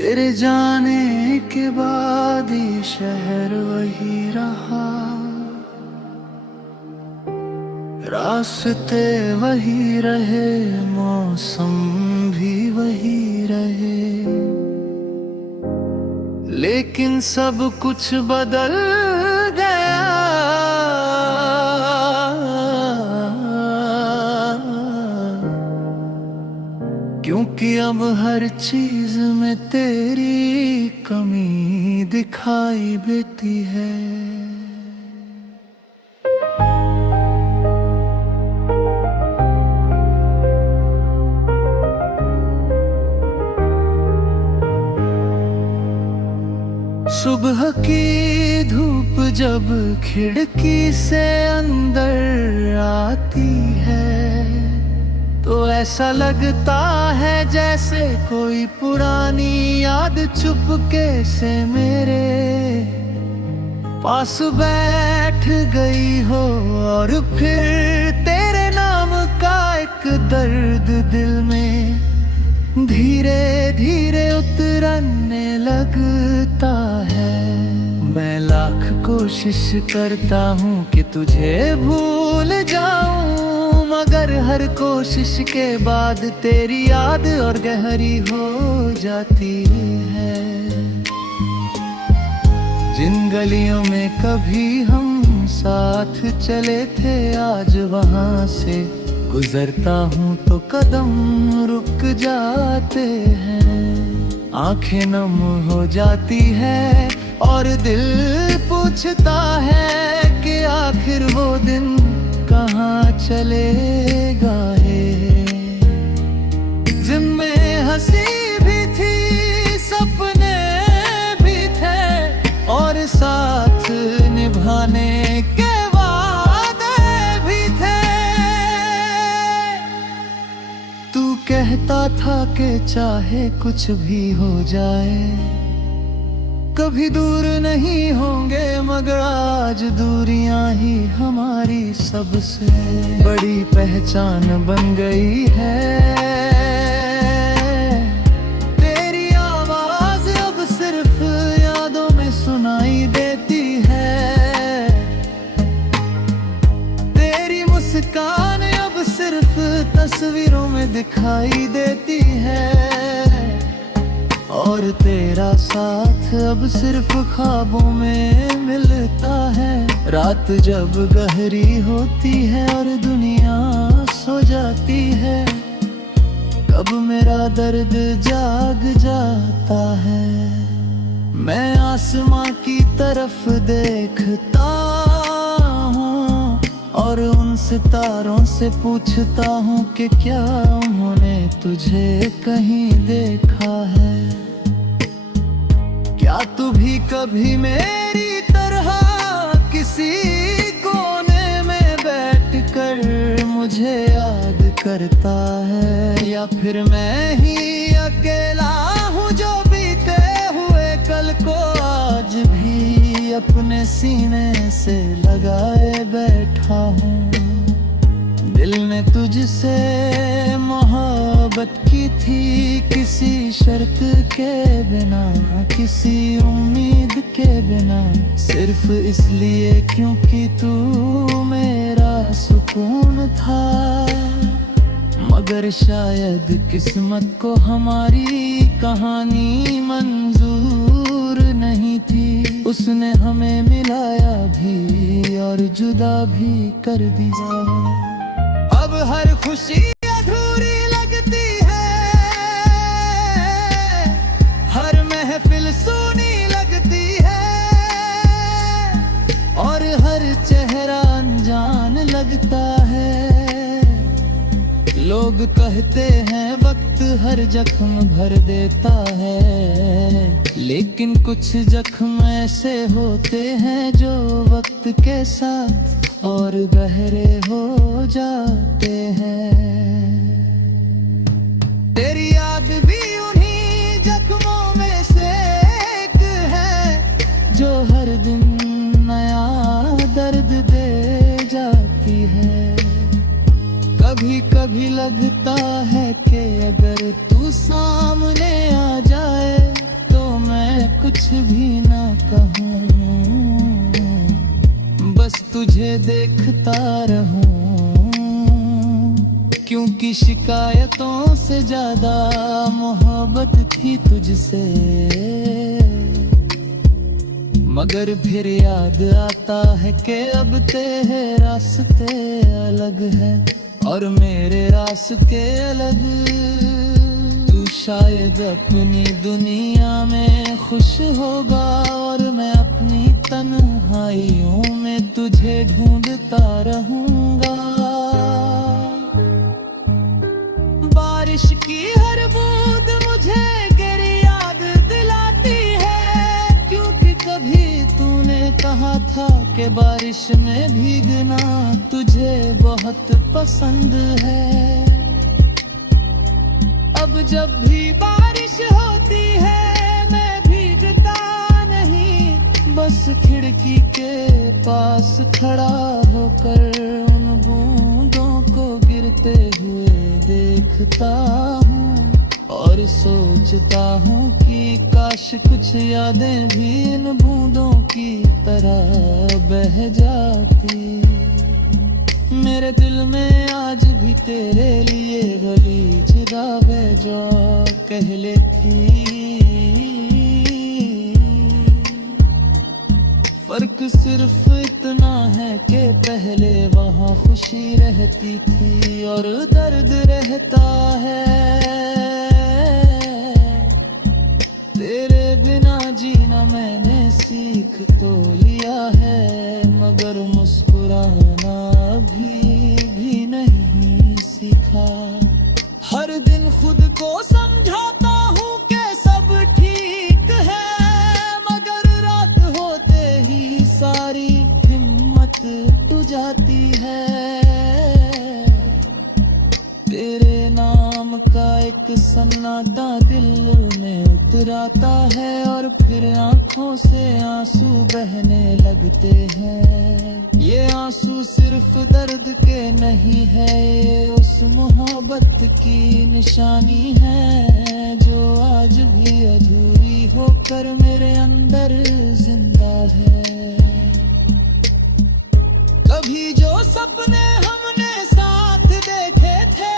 तेरे जाने के बाद ये शहर वही रहा, रास्ते वही रहे, मौसम भी वही रहे, लेकिन सब कुछ बदल गया। क्योंकि अब हर चीज में तेरी कमी दिखाई देती है। सुबह की धूप जब खिड़की से अंदर आती है तो ऐसा लगता है जैसे कोई पुरानी याद चुपके से मेरे पास बैठ गई हो, और फिर तेरे नाम का एक दर्द दिल में धीरे धीरे उतरने लगता है। मैं लाख कोशिश करता हूँ कि तुझे भूल जाऊं, मगर हर कोशिश के बाद तेरी याद और गहरी हो जाती है। जिन गलियों में कभी हम साथ चले थे, आज वहां से गुजरता हूँ तो कदम रुक जाते हैं। आंखें नम हो जाती है और दिल पूछता है कि आखिर वो दिन कहाँ चलेगा है। जिनमें हंसी भी थी, सपने भी थे, और साथ निभाने के कहता था कि चाहे कुछ भी हो जाए कभी दूर नहीं होंगे, मगर आज दूरियां ही हमारी सबसे बड़ी पहचान बन गई है। तेरी आवाज अब सिर्फ यादों में सुनाई देती है, तेरी मुस्कान अब सिर्फ तस्वीरों में दिखाई देती है, और तेरा साथ अब सिर्फ ख्वाबों में मिलता है। रात जब गहरी होती है और दुनिया सो जाती है, कब मेरा दर्द जाग जाता है। मैं आसमां की तरफ देखता और उन सितारों से पूछता हूँ कि क्या उन्होंने तुझे कहीं देखा है। क्या तू भी कभी मेरी तरह किसी कोने में बैठकर मुझे याद करता है, या फिर मैं ही अकेला हूँ जो बीते हुए कल को आज भी अपने सीने से लगाए बैठा हूँ। दिल ने तुझसे मोहब्बत की थी, किसी शर्त के बिना, किसी उम्मीद के बिना, सिर्फ इसलिए क्योंकि तू मेरा सुकून था। मगर शायद किस्मत को हमारी कहानी मंजूर नहीं थी, उसने हमें मिलाया भी और जुदा भी कर दिया। अब हर खुशी अधूरी लगती है, हर महफिल सूनी लगती है, और हर चेहरा अनजान लगता है। लोग कहते हैं वक्त हर जख्म भर देता है, लेकिन कुछ जख्म ऐसे होते हैं जो वक्त के साथ और गहरे हो जाते हैं। तेरी याद भी उन्हीं जख्मों में से एक है, जो हर दिन नया दर्द दे जाती है। कभी कभी लगता है कि अगर तू सामने आ जाए देखता रहूं, क्योंकि शिकायतों से ज्यादा मोहब्बत थी तुझसे। मगर फिर याद आता है कि अब तेरे रास्ते अलग है और मेरे रास्ते अलग। तू शायद अपनी दुनिया में खुश होगा और मैं अपनी तन्हाइयों में तुझे ढूंढता रहूंगा। बारिश की हर बूंद मुझे तेरी याद दिलाती है, क्योंकि कभी तूने कहा था कि बारिश में भीगना तुझे बहुत पसंद है। अब जब भी बारिश होती है मैं भीगता नहीं, बस खिड़की के पास खड़ा होकर उन बूंदों को गिरते हुए देखता हूँ और सोचता हूँ कि काश कुछ यादें भी इन बूंदों की तरह बह जाती। मेरे दिल में आज भी तेरे लिए भली चिरागे जो कहले थी। फर्क सिर्फ इतना है कि पहले वहाँ खुशी रहती थी और दर्द रहता है। तेरे बिना जीना मैंने सीख तो लिया है, मगर मुस्कुराना भी नहीं सीखा। हर दिन खुद को समझाता हूँ कि सब ठीक है, मगर रात होते ही सारी हिम्मत टूट जाती है। तेरे नाम का एक सन्नाटा दिल में उतराता है और फिर आंखों से आंसू बहने लगते हैं। ये आंसू सिर्फ दर्द के नहीं है, ये उस मोहब्बत की निशानी है जो आज भी अधूरी होकर मेरे अंदर जिंदा है। कभी जो सपने हमने साथ देखे थे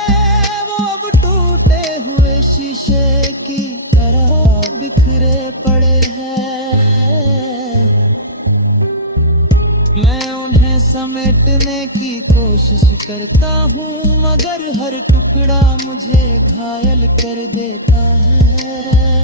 वो अब टूटे हुए शीशे की तरह बिखरे पड़े हैं। मैं उन्हें समेटने की कोशिश करता हूँ, मगर हर टुकड़ा मुझे घायल कर देता है।